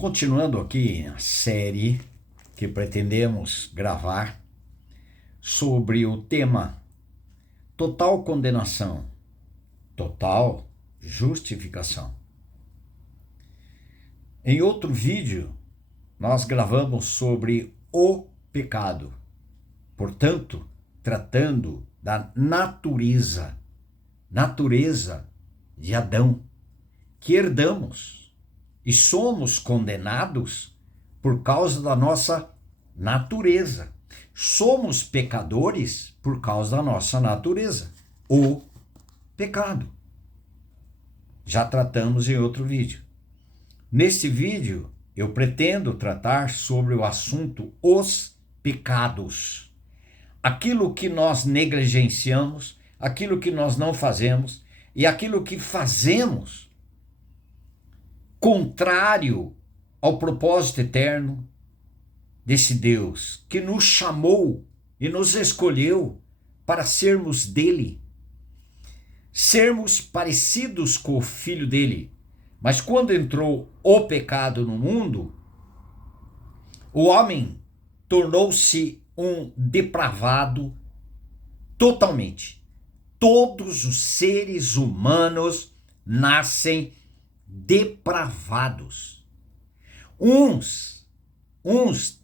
Continuando aqui a série que pretendemos gravar sobre o tema total condenação, total justificação. Em outro vídeo, nós gravamos sobre o pecado, portanto, tratando da natureza de Adão, que herdamos e somos condenados por causa da nossa natureza. Somos pecadores por causa da nossa natureza, o pecado. Já tratamos em outro vídeo. Neste vídeo, eu pretendo tratar sobre o assunto os pecados. Aquilo que nós negligenciamos, aquilo que nós não fazemos e aquilo que fazemos contrário ao propósito eterno desse Deus que nos chamou e nos escolheu para sermos dele, sermos parecidos com o Filho dele. Mas quando entrou o pecado no mundo, o homem tornou-se um depravado totalmente. Todos os seres humanos nascem depravados. Uns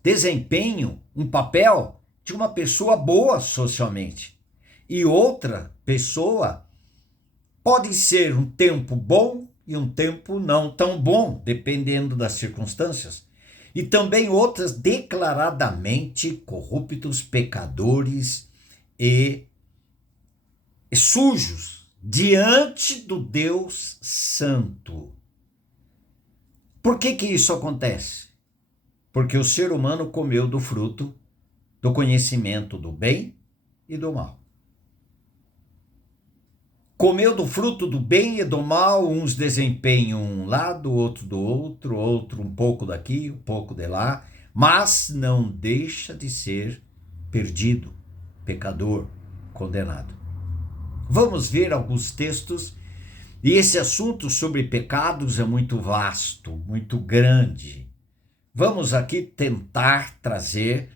desempenham um papel de uma pessoa boa socialmente e outra pessoa pode ser um tempo bom e um tempo não tão bom, dependendo das circunstâncias. E também outras declaradamente corruptos, pecadores e sujos diante do Deus Santo. Por que isso acontece? Porque o ser humano comeu do fruto do conhecimento do bem e do mal. Comeu do fruto do bem e do mal, uns desempenham um lado, outro do outro um pouco daqui, um pouco de lá, mas não deixa de ser perdido, pecador, condenado. Vamos ver alguns textos, e esse assunto sobre pecados é muito vasto, muito grande. Vamos aqui tentar trazer,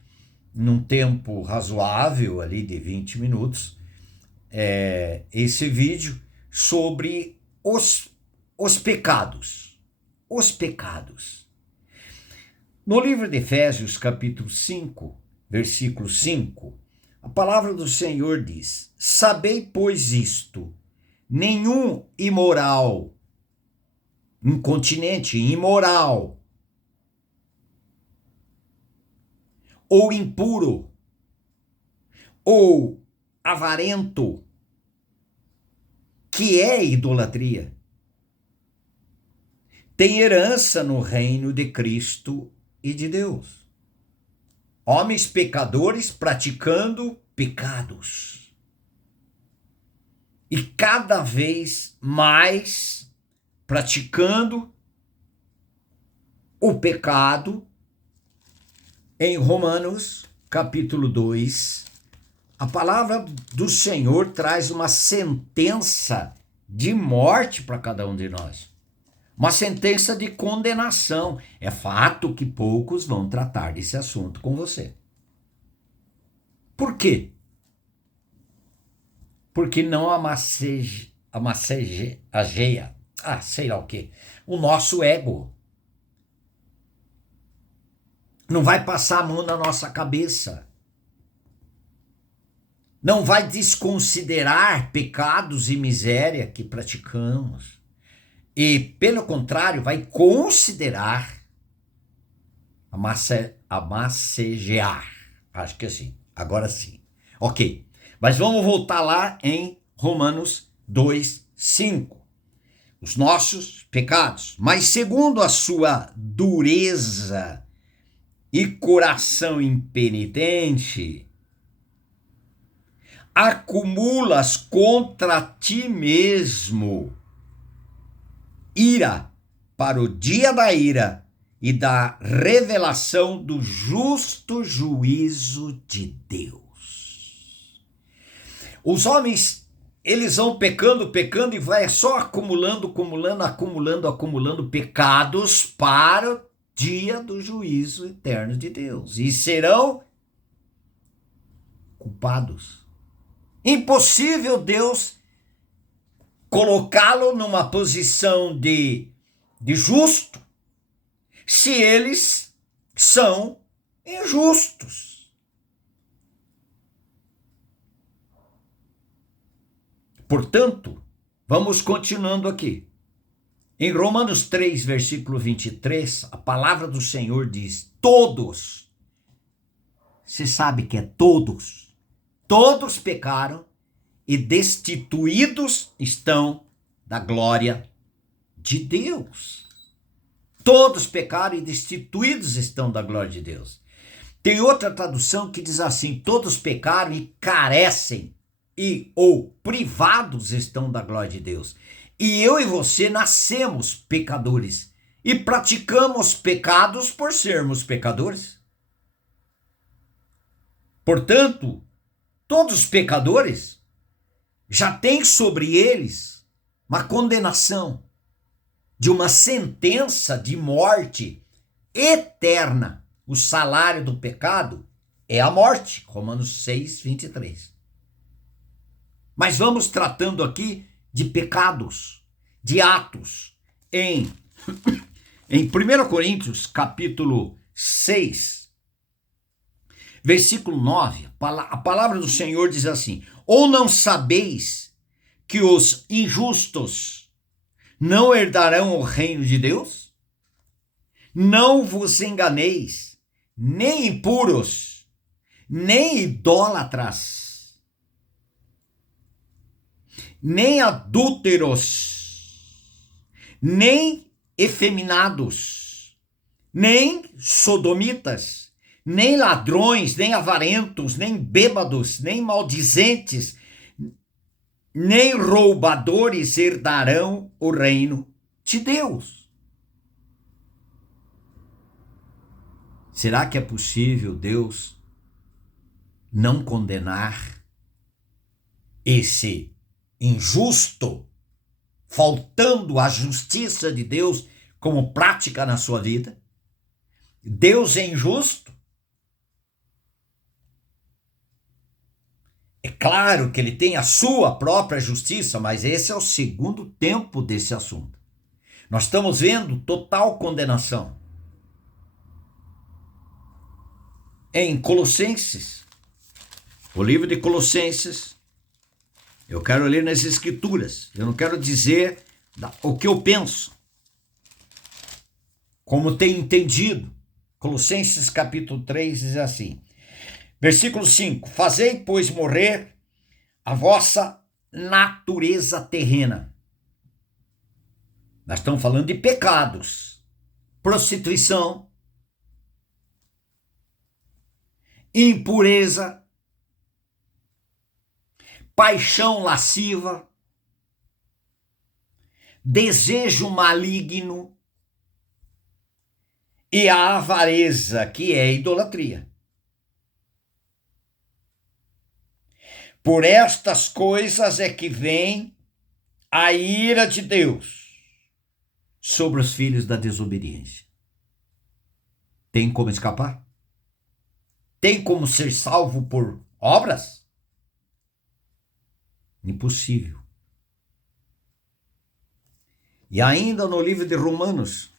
num tempo razoável, ali de 20 minutos, esse vídeo sobre os pecados. Os pecados. No livro de Efésios, capítulo 5, versículo 5, a palavra do Senhor diz: sabei, pois, isto, nenhum imoral, incontinente, imoral, ou impuro, ou avarento, que é idolatria, tem herança no reino de Cristo e de Deus. Homens pecadores praticando pecados. E cada vez mais praticando o pecado. Em Romanos, capítulo 2, a palavra do Senhor traz uma sentença de morte para cada um de nós. Uma sentença de condenação. É fato que poucos vão tratar desse assunto com você. Por quê? Porque não amassageia, sei lá o quê, o nosso ego. Não vai passar a mão na nossa cabeça. Não vai desconsiderar pecados e miséria que praticamos. E, pelo contrário, vai considerar amassagear. Acho que assim. Agora sim. Ok. Mas vamos voltar lá em Romanos 2, 5. Os nossos pecados. Mas segundo a sua dureza e coração impenitente, acumulas contra ti mesmo ira para o dia da ira e da revelação do justo juízo de Deus. Os homens, eles vão pecando e vai só acumulando pecados para dia do juízo eterno de Deus e serão culpados. Impossível Deus colocá-lo numa posição de justo se eles são injustos. Portanto, vamos continuando aqui. Em Romanos 3, versículo 23, a palavra do Senhor diz: todos, você sabe que é todos, todos pecaram e destituídos estão da glória de Deus. Todos pecaram e destituídos estão da glória de Deus. Tem outra tradução que diz assim: todos pecaram e carecem ou privados estão da glória de Deus. E eu e você nascemos pecadores e praticamos pecados por sermos pecadores. Portanto, todos os pecadores já têm sobre eles uma condenação de uma sentença de morte eterna. O salário do pecado é a morte, Romanos 6, 23. Mas vamos tratando aqui de pecados, de atos. Em 1 Coríntios, capítulo 6, versículo 9, a palavra do Senhor diz assim: ou não sabeis que os injustos não herdarão o reino de Deus? Não vos enganeis, nem impuros, nem idólatras, nem adúlteros, nem efeminados, nem sodomitas, nem ladrões, nem avarentos, nem bêbados, nem maldizentes, nem roubadores herdarão o reino de Deus. Será que é possível Deus não condenar esse injusto, faltando à justiça de Deus como prática na sua vida? Deus é injusto? É claro que ele tem a sua própria justiça, mas esse é o segundo tempo desse assunto. Nós estamos vendo total condenação. Em Colossenses, o livro de Colossenses, eu quero ler nas Escrituras, eu não quero dizer o que eu penso, como tenho entendido. Colossenses capítulo 3 diz assim, versículo 5, fazei, pois, morrer a vossa natureza terrena. Nós estamos falando de pecados, prostituição, impureza, paixão lasciva, desejo maligno e a avareza, que é a idolatria. Por estas coisas é que vem a ira de Deus sobre os filhos da desobediência. Tem como escapar? Tem como ser salvo por obras? Impossível. E ainda no livro de Romanos,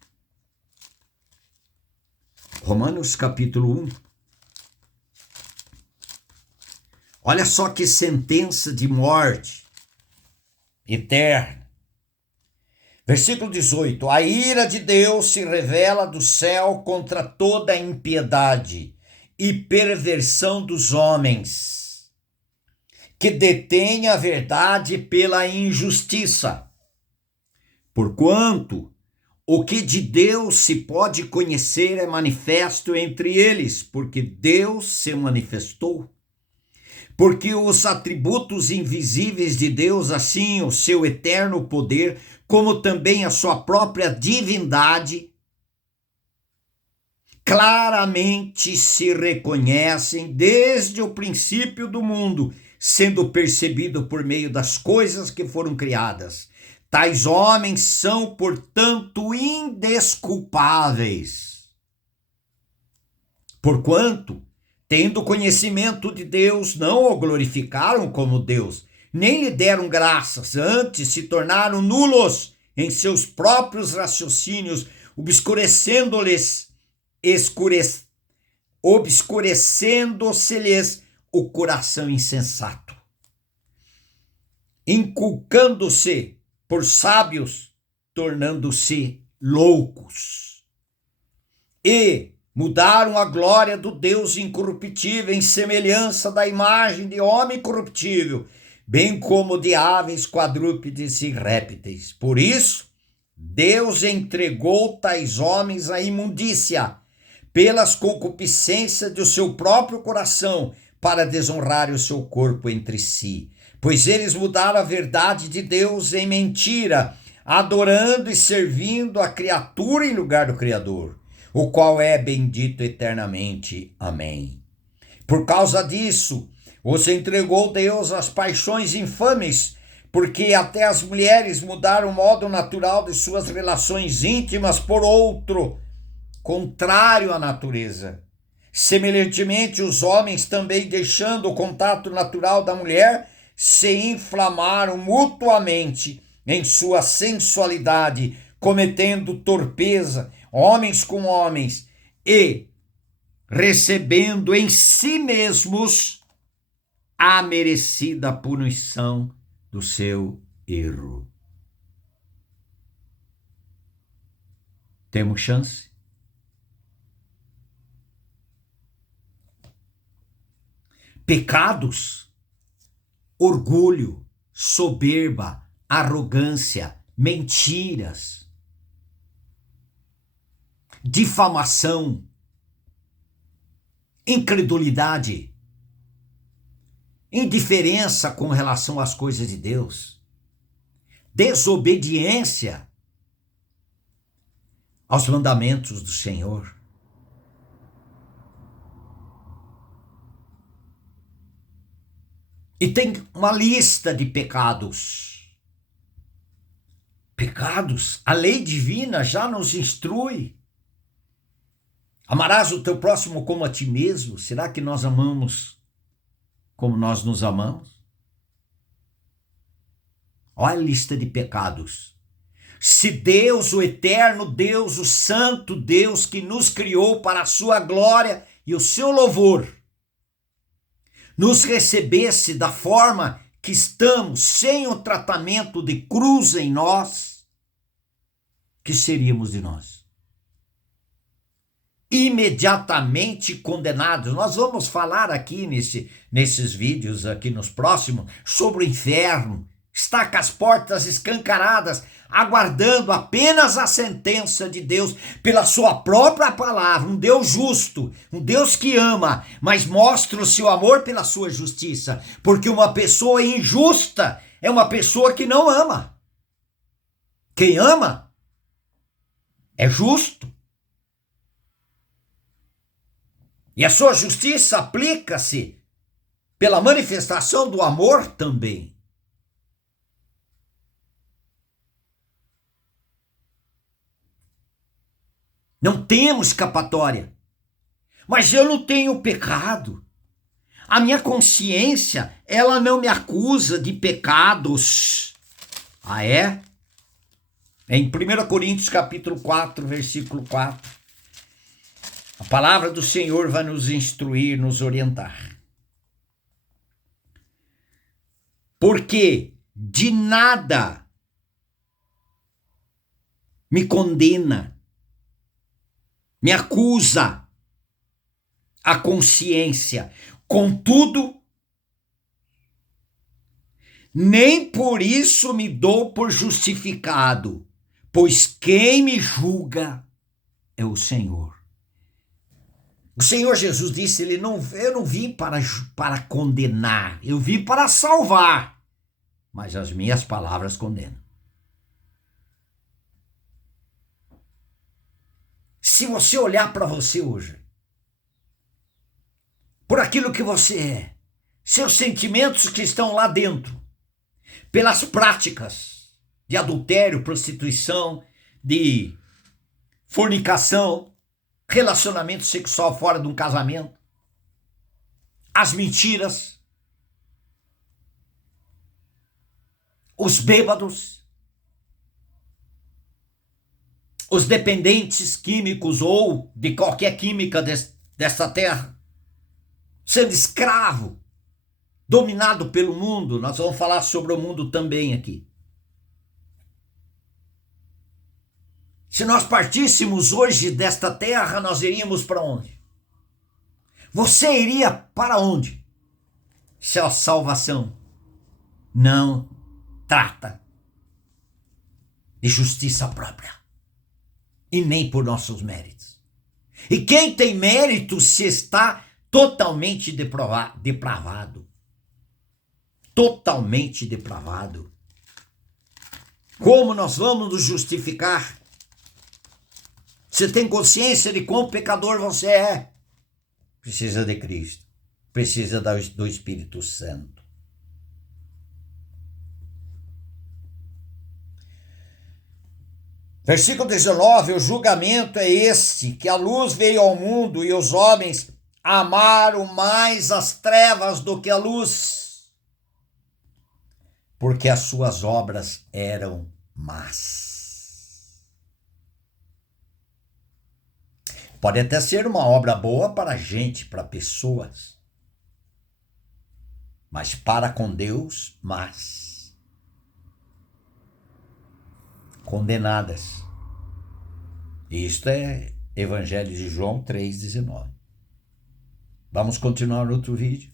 Romanos capítulo 1, olha só que sentença de morte eterna. Versículo 18, a ira de Deus se revela do céu contra toda a impiedade e perversão dos homens, que detêm a verdade pela injustiça. Porquanto o que de Deus se pode conhecer é manifesto entre eles, porque Deus se manifestou. Porque os atributos invisíveis de Deus, assim o seu eterno poder, como também a sua própria divindade, claramente se reconhecem desde o princípio do mundo, sendo percebido por meio das coisas que foram criadas. Tais homens são, portanto, indesculpáveis. Porquanto, tendo conhecimento de Deus, não o glorificaram como Deus, nem lhe deram graças, antes se tornaram nulos em seus próprios raciocínios, obscurecendo-se-lhes o coração insensato, inculcando-se por sábios, tornando-se loucos. E mudaram a glória do Deus incorruptível em semelhança da imagem de homem corruptível, bem como de aves, quadrúpedes e répteis. Por isso, Deus entregou tais homens à imundícia, pelas concupiscências do seu próprio coração, para desonrar o seu corpo entre si. Pois eles mudaram a verdade de Deus em mentira, adorando e servindo a criatura em lugar do Criador, o qual é bendito eternamente. Amém. Por causa disso, os entregou Deus às paixões infames, porque até as mulheres mudaram o modo natural de suas relações íntimas por outro, contrário à natureza. Semelhantemente, os homens também, deixando o contato natural da mulher, se inflamaram mutuamente em sua sensualidade, cometendo torpeza, homens com homens, e recebendo em si mesmos a merecida punição do seu erro. Temos chance? Pecados, orgulho, soberba, arrogância, mentiras, difamação, incredulidade, indiferença com relação às coisas de Deus, desobediência aos mandamentos do Senhor. E tem uma lista de pecados. Pecados, a lei divina já nos instrui. Amarás o teu próximo como a ti mesmo. Será que nós amamos como nós nos amamos? Olha a lista de pecados. Se Deus, o eterno Deus, o santo Deus que nos criou para a sua glória e o seu louvor, nos recebesse da forma que estamos, sem o tratamento de cruz em nós, que seríamos de nós? Imediatamente condenados. Nós vamos falar aqui nesses vídeos, aqui nos próximos, sobre o inferno. Está com as portas escancaradas, aguardando apenas a sentença de Deus pela sua própria palavra. Um Deus justo, um Deus que ama, mas mostra o seu amor pela sua justiça. Porque uma pessoa injusta é uma pessoa que não ama. Quem ama é justo. E a sua justiça aplica-se pela manifestação do amor também. Não temos escapatória. Mas eu não tenho pecado. A minha consciência, ela não me acusa de pecados. Ah, é? Em 1 Coríntios capítulo 4, versículo 4. A palavra do Senhor vai nos instruir, nos orientar. Porque de nada me condena, me acusa a consciência. Contudo, nem por isso me dou por justificado, pois quem me julga é o Senhor. O Senhor Jesus disse, eu não vim para condenar, eu vim para salvar, mas as minhas palavras condenam. Se você olhar para você hoje, por aquilo que você é, seus sentimentos que estão lá dentro, pelas práticas de adultério, prostituição, de fornicação, relacionamento sexual fora de um casamento, as mentiras, os bêbados, os dependentes químicos ou de qualquer química desta terra, sendo escravo, dominado pelo mundo. Nós vamos falar sobre o mundo também aqui. Se nós partíssemos hoje desta terra, nós iríamos para onde? Você iria para onde? Se a salvação não trata de justiça própria e nem por nossos méritos. E quem tem mérito se está totalmente depravado. Totalmente depravado. Como nós vamos nos justificar? Você tem consciência de quão pecador você é? Precisa de Cristo. Precisa do Espírito Santo. Versículo 19, o julgamento é este, que a luz veio ao mundo e os homens amaram mais as trevas do que a luz, porque as suas obras eram más. Pode até ser uma obra boa para a gente, para pessoas, mas para com Deus, mas condenadas. Isto é Evangelho de João 3,19. Vamos continuar no outro vídeo.